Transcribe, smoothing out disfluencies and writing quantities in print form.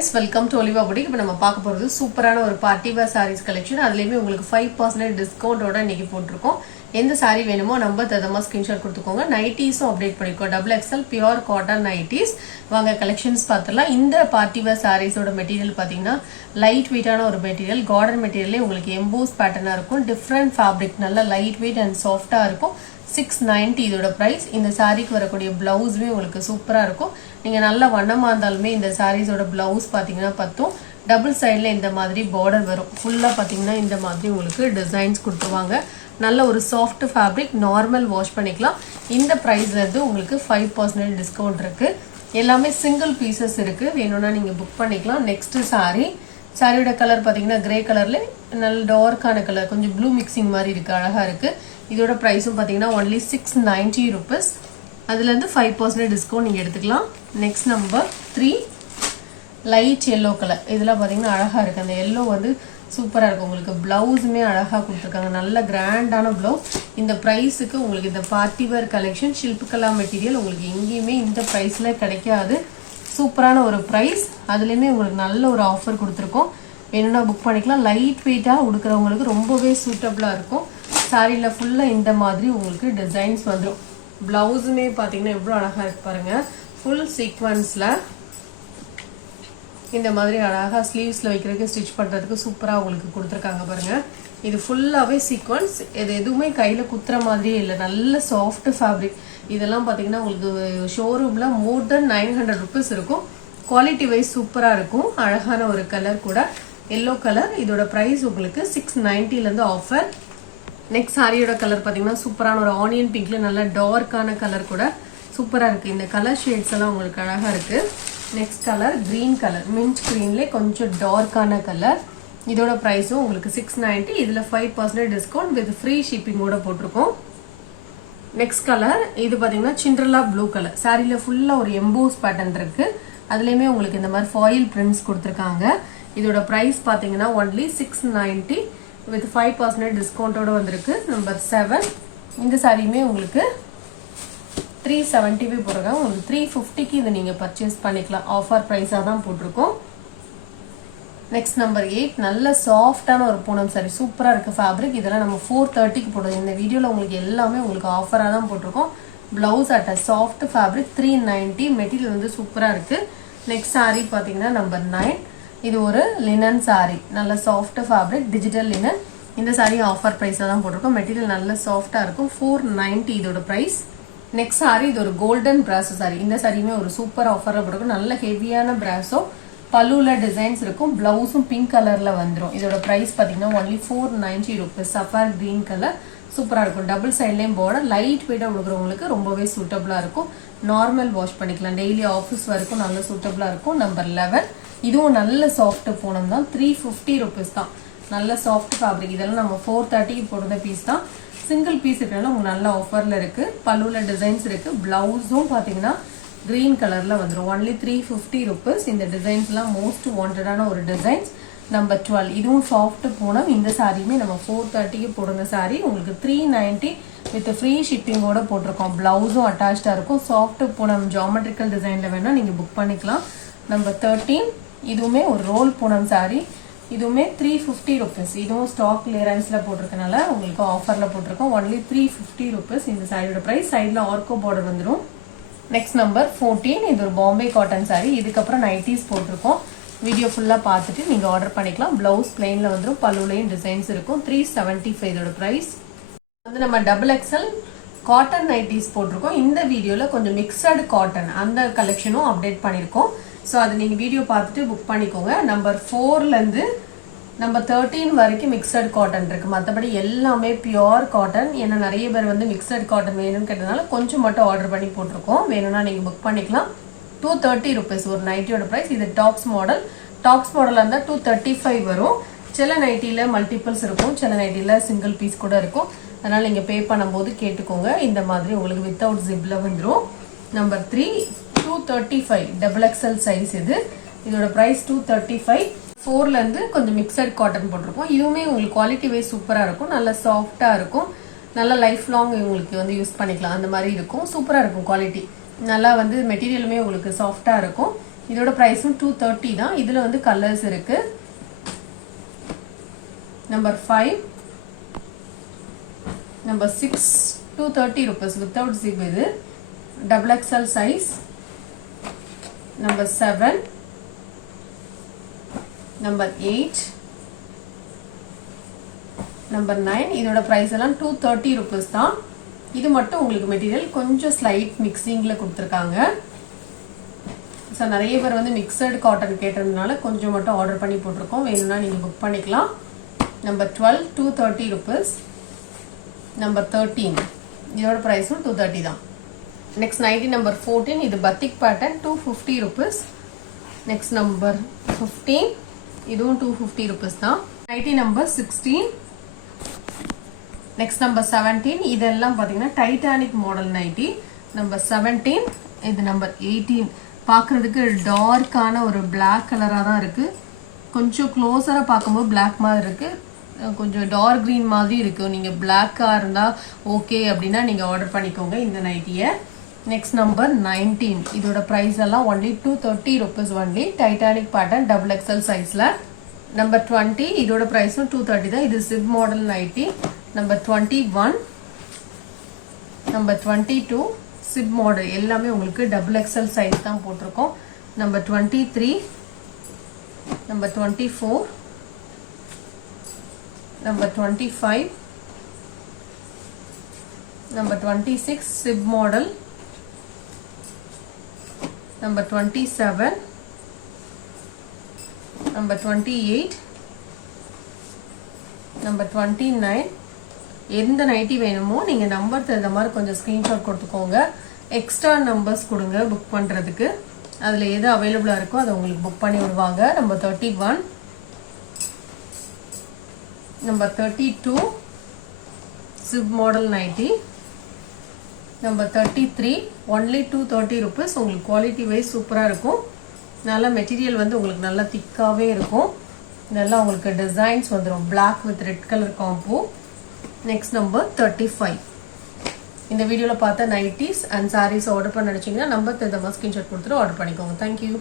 friends, welcome to Oliva Boutique. இப்போ நம்ம பார்க்க போறது சூப்பரான ஒரு பார்ட்டி வேர் sarees கலெக்ஷன். அதுலயுமே உங்களுக்கு 5% டிஸ்கவுண்டோட இன்னைக்கு போட்டுருக்கோம். எந்த saree வேணுமோ நம்பர் தரமா ஸ்கிரீன்ஷாட் கொடுத்துக்கோங்க. நைட்டிஸும் அப்டேட் பண்ணிக்கோ. XXL pure cotton nighties. வாங்க கலெக்ஷன்ஸ் பார்த்தலாம். இந்த பார்ட்டி வேர் sareesோட மெட்டீரியல் பாத்தீங்கன்னா லைட் வெயிட்டான ஒரு மெட்டீரியல். கார்டன் மெட்டீரியல்லே உங்களுக்கு எம்போஸ் பேட்டர்னா இருக்கும். டிஃபரண்ட் ஃபேப்ரிக் நல்ல லைட் வெயிட் அண்ட் சாஃப்டா இருக்கும். 690 இதோட பிரைஸ். இந்த சாரிக்கு வரக்கூடிய பிளவுஸ்மே உங்களுக்கு சூப்பரா இருக்கும். நீங்க நல்ல வண்ணமா இருந்தாலுமே இந்த சாரீஸோட பிளவுஸ் பாத்தீங்கன்னா பத்தும். டபுள் சைட்ல இந்த மாதிரி பார்டர் வரும். ஃபுல்லா பாத்தீங்கன்னா இந்த மாதிரி உங்களுக்கு டிசைன்ஸ் கொடுத்துருவாங்க. நல்ல ஒரு சாஃப்ட் ஃபேப்ரிக், நார்மல் வாஷ் பண்ணிக்கலாம். இந்த பிரைஸ்ல இருந்து உங்களுக்கு 5% டிஸ்கவுண்ட் இருக்கு. எல்லாமே சிங்கிள் பீசஸ் இருக்கு. வேணும்னா நீங்க புக் பண்ணிக்கலாம். நெக்ஸ்ட் சாரியோட கலர் பாத்தீங்கன்னா கிரே கலர்ல நல்ல டார்க்கான கலர், கொஞ்சம் ப்ளூ மிக்சிங் மாதிரி இருக்கு, அழகா இருக்கு. இதோட பிரைஸும் பாத்தீங்கன்னா ஒன்லி 690 rupees. அதுல இருந்து 5% டிஸ்கவுண்ட் நீங்க எடுத்துக்கலாம். Next number 3 light yellow colour. இதெல்லாம் பாத்தீங்கன்னா அழகா இருக்கு. அந்த எல்லோ வந்து சூப்பரா இருக்கு. உங்களுக்கு பிளவுஸுமே அழகா கொடுத்துருக்காங்க. நல்ல கிராண்டான பிளவுஸ். இந்த பிரைஸுக்கு உங்களுக்கு இந்த பார்ட்டி வேர் கலெக்ஷன் ஷில்பகலா மெட்டீரியல் உங்களுக்கு எங்கேயுமே இந்த பிரைஸ்ல கிடைக்காது. சூப்பரான ஒரு பிரைஸ். அதுலயுமே உங்களுக்கு நல்ல ஒரு ஆஃபர் கொடுத்துருக்கோம். வேணும்னா புக் பண்ணிக்கலாம். லைட் வெயிட்டா உடுக்கிறவங்களுக்கு ரொம்பவே சூட்டபிளா இருக்கும். சாரியில ஃபுல்லா இந்த மாதிரி உங்களுக்கு டிசைன்ஸ் வந்துடும். பிளவுஸுமே பாத்தீங்கன்னா எவ்வளவு அழகா இருக்கு பாருங்க. ஃபுல் சீக்வன்ஸ்ல இந்த மாதிரி அழகா ஸ்லீவ்ஸ்ல வைக்கிறதுக்கு ஸ்டிச் பண்றதுக்கு சூப்பரா உங்களுக்கு கொடுத்துருக்காங்க பாருங்க. இது ஃபுல்லாவே சீக்வன்ஸ். இது எதுவுமே கையில குத்துற மாதிரியே இல்லை. நல்ல சாஃப்ட் ஃபேப்ரிக். இதெல்லாம் பாத்தீங்கன்னா உங்களுக்கு ஷோரூம்ல மோர் தென் 900 rupees இருக்கும். குவாலிட்டி வைஸ் சூப்பரா இருக்கும். அழகான ஒரு கலர் கூட எல்லோ கலர். இதோட பிரைஸ் உங்களுக்கு 690ல இருந்து ஆஃபர். நெக்ஸ்ட் சாரியோட கலர் பாத்தீங்கன்னா சூப்பரான ஒரு ஆனியன் பிங்க்ல நல்ல டார்க்கான கலர் கூட சூப்பரா இருக்கு. இந்த கலர் ஷேட்ஸ் எல்லாம் உங்களுக்கு அழகா இருக்கு. Next colour green colour, mint கிரீன்ல கொஞ்சம் டார்க்கான கலர். இதோட பிரைஸும் உங்களுக்கு 690. இதுல 5% டிஸ்கவுண்ட் வித் ஃப்ரீ ஷிப்பிங்கோட போட்டிருக்கோம். நெக்ஸ்ட் கலர் இது பாத்தீங்கன்னா சிண்ட்ரலா ப்ளூ கலர். சாரியில ஃபுல்லா ஒரு எம்போஸ் பேட்டர்ன் இருக்கு. அதுலயுமே உங்களுக்கு இந்த மாதிரி ஃபாயில் பிரிண்ட்ஸ் கொடுத்துருக்காங்க. இதோட பிரைஸ் பாத்தீங்கன்னா ஒன்லி 690 வித் 5% டிஸ்கவுண்டோட வந்திருக்கு. நம்பர் 7 இந்த சாரியுமே உங்களுக்கு 370 போட்டிருக்காங்க. உங்களுக்கு 350க்கு இதை நீங்க பர்ச்சேஸ் பண்ணிக்கலாம். ஆஃபர் பிரைஸா தான் போட்டிருக்கோம். நெக்ஸ்ட் நம்பர் 8 நல்ல சாஃப்டான ஒரு பூனம் சாரி. சூப்பரா இருக்கு ஃபேப்ரிக். இதெல்லாம் நம்ம 430க்கு போடுறோம். இந்த வீடியோல உங்களுக்கு எல்லாமே உங்களுக்கு ஆஃபரா தான் போட்டிருக்கோம். Blouse at soft fabric 390. Material வந்து சூப்பரா இருக்கு. நெக்ஸ்ட் சாரி பாத்தீங்கன்னா நம்பர் 9. இது ஒரு லினன் சாரி. நல்ல சாஃப்ட் ஃபேப்ரிக், டிஜிட்டல் லினன். இந்த சாரி ஆஃபர் பிரைஸா தான் போட்டிருக்கோம். மெட்டீரியல் நல்ல சாஃப்டா இருக்கும். 490 இதோட பிரைஸ். நெக்ஸ்ட் சாரி இது ஒரு கோல்டன் பிராசோ சாரி. இந்த சாரியுமே ஒரு சூப்பர் ஆஃபர்ல போட்டிருக்கும். நல்ல ஹெவியான பிராசோ. பல்லுல டிசைன்ஸ் இருக்கும். பிளவுஸும் பிங்க் கலர்ல வந்துடும். இதோட பிரைஸ் பாத்தீங்கன்னா only 490 rupees. Zafar green colour சூப்பரா இருக்கும். Double சைட்லயும் border. லைட் வெயிட்டா கொடுக்குறவங்களுக்கு ரொம்பவே சூட்டபிளா இருக்கும். நார்மல் வாஷ் பண்ணிக்கலாம். டெய்லி ஆஃபீஸ் வரைக்கும் நல்ல சூட்டபிளா இருக்கும். நம்பர் 11 இதுவும் நல்ல சாஃப்ட் பூனம் தான். 350 rupees தான். நல்ல சாஃப்ட் ஃபேப்ரிக். இதெல்லாம் நம்ம 430க்கு போடுற பீஸ் தான். சிங்கிள் பீஸ் இருக்கனால உங்களுக்கு நல்ல ஆஃபர்ல இருக்கு. பல்லுல டிசைன்ஸ் இருக்கு. பிளவுஸும் பாத்தீங்கன்னா கிரீன் கலர்ல வந்துடும். Only 350 rupees. இந்த டிசைன்ஸ் எல்லாம் மோஸ்ட் வாண்டடான ஒரு டிசைன்ஸ். நம்பர் 12 இதுவும் சாஃப்ட் பூனம். இந்த சாரியுமே நம்ம 430க்கு போடுற சாரி உங்களுக்கு 390 வித் ஃப்ரீ ஷிப்பிங்கோட போட்டிருக்கோம். பிளவுஸும் அட்டாச்சா இருக்கும். சாஃப்ட் பூனம் ஜியோமெட்ரிக்கல் டிசைன்ல வேணா நீங்க புக் பண்ணிக்கலாம். நம்பர் 13 இதுவுமே ஒரு ரோல் பூனம் சாரி. இதுவுமே 350 rupees. இதுவும் ஸ்டாக் கிளியரன்ஸ்ல போட்டிருக்கனால உங்களுக்கு ஆஃபர்ல போட்டிருக்கோம். Only 350 rupees. இந்த சாரியோட பிரைஸ். சைட்ல ஆர்கோ பார்டர் வந்துடும். நெக்ஸ்ட் நம்பர் 14 இது ஒரு பாம்பே காட்டன் சாரி. இதுக்கப்புறம் நைட்டிஸ் போட்டிருக்கோம். வீடியோ ஃபுல்லா பார்த்துட்டு நீங்க ஆர்டர் பண்ணிக்கலாம். பிளவுஸ் பிளெயின்ல வந்துடும். பல்லுலையும் டிசைன்ஸ் இருக்கும். 375 இதோட பிரைஸ். வந்து நம்ம XXL காட்டன் நைட்டிஸ் போட்டிருக்கோம். இந்த வீடியோல கொஞ்சம் மிக்சடு காட்டன் அந்த கலெக்ஷனும் அப்டேட் பண்ணிருக்கோம். ஸோ அது நீங்க வீடியோ பார்த்துட்டு புக் பண்ணிக்கோங்க. நம்பர் 4ல இருந்து நம்பர் 13 வரைக்கும் மிக்சட் காட்டன் இருக்கு. மற்றபடி எல்லாமே பியோர் காட்டன். ஏன்னா நிறைய பேர் வந்து மிக்சட் காட்டன் வேணும்னு கேட்டதுனால கொஞ்சம் மட்டும் ஆர்டர் பண்ணி போட்டிருக்கோம். வேணும்னா நீங்க புக் பண்ணிக்கலாம். 230 rupees ஒரு நைட்டியோட பிரைஸ். இது டாப்ஸ் மாடல். டாப்ஸ் மாடல் இருந்தால் 235 வரும். சில நைட்டில மல்டிபிள்ஸ் இருக்கும். சில நைட்டில சிங்கிள் பீஸ் கூட இருக்கும். அதனால நீங்க பே பண்ணும்போது கேட்டுக்கோங்க. இந்த மாதிரி உங்களுக்கு வித்தவுட் ஜிப்ல வந்துடும். Number 3 235 XXL size. இதோட பிரைஸ் 235. 4ல இருந்து கொஞ்சம் மிக்சட் காட்டன் போட்டிருக்கோம். இதுவுமே உங்களுக்கு குவாலிட்டி வைஸ் சூப்பரா இருக்கும். நல்ல சாஃப்டா இருக்கும். நல்ல லைஃப் லாங் உங்களுக்கு வந்து யூஸ் பண்ணிக்கலாம். அந்த மாதிரி இருக்கும். சூப்பரா இருக்கும் குவாலிட்டி. நல்லா வந்து மெட்டீரியலுமே உங்களுக்கு சாஃப்டா இருக்கும். இதோட பிரைஸும் 230 தான். இதுல வந்து கலர்ஸ் இருக்கு. Number 5, number 6, 230 rupees without zip. இது double XL size. Number 7, number 8, number 9. இதோட பிரைஸ் எல்லாம் 230 rupees தான். இது மட்டும் உங்களுக்கு மெட்டீரியல் கொஞ்சம் ஸ்லைட் மிக்சிங்ல கொடுத்துருக்காங்க. ஸோ நிறைய பேர் வந்து மிக்சடு காட்டன் கேட்டதுனால கொஞ்சம் மட்டும் ஆர்டர் பண்ணி போட்டிருக்கோம். வேணும்னா நீங்கள் புக் பண்ணிக்கலாம். Number 12, 230 rupees. நம்பர் 13, இதோட ப்ரைஸும் 230 தான். நெக்ஸ்ட் நைட்டி நம்பர் 14, இது பத்திக் பேட்டர்ன், 250 rupees. நெக்ஸ்ட் நம்பர் 15, இதுவும் 250 rupees தான். Nightie number 16. நெக்ஸ்ட் நம்பர் 17, இதெல்லாம் பார்த்தீங்கன்னா டைட்டானிக் மாடல் நைட்டி. நம்பர் 17, இது நம்பர் 18. பார்க்குறதுக்கு டார்க்கான ஒரு பிளாக் கலராக தான் இருக்குது. கொஞ்சம் க்ளோஸராக பார்க்கும்போது பிளாக் மாதிரி இருக்குது, கொஞ்சம் டார்க் க்ரீன் மாதிரி இருக்குது. நீங்கள் பிளாக்காக இருந்தால் ஓகே அப்படின்னா நீங்கள் ஆர்டர் பண்ணிக்கோங்க இந்த நைட்டியை. நெக்ஸ்ட் நம்பர் 19, இதோட ப்ரைஸ் எல்லாம் only 230 rupees only. Titanic pattern double XL சைஸில். நம்பர் 20, இதோட ப்ரைஸும் 230 தான். இது zip model nighty. Number 21, number 22, zip model எல்லாமே உங்களுக்கு டபுள் எக்ஸல் சைஸ் தான் போட்டிருக்கோம். Number 23, number 24, number 25, number 26, zip model. Number 27, number 28, number 29. எந்த நைட்டி வேணுமோ நீங்கள் நம்பர் தகுந்த மாதிரி கொஞ்சம் ஸ்க்ரீன்ஷாட் கொடுத்துக்கோங்க. எக்ஸ்ட்ரா நம்பர்ஸ் கொடுங்க புக் பண்ணுறதுக்கு. அதில் எது அவைலபிளாக இருக்கோ அதை உங்களுக்கு புக் பண்ணி விடுவாங்க. Number 31, number 32, chip model nighty. Number 33, only 230 rupees. உங்களுக்கு குவாலிட்டி வைஸ் சூப்பராக இருக்கும். நல்லா மெட்டீரியல் வந்து உங்களுக்கு நல்லா திக்காகவே இருக்கும். நல்லா உங்களுக்கு டிசைன்ஸ் வந்துடும், black with red colour combo. Next number 35. இந்த வீடியோவில் பார்த்த நைட்டிஸ் அண்ட் சாரீஸ் ஆர்டர் பண்ண நினச்சிங்கன்னா நம்பர் தகுந்த ஸ்க்ரீன்ஷாட் கொடுத்துட்டு ஆர்டர் பண்ணிக்கோங்க. தேங்க்யூ.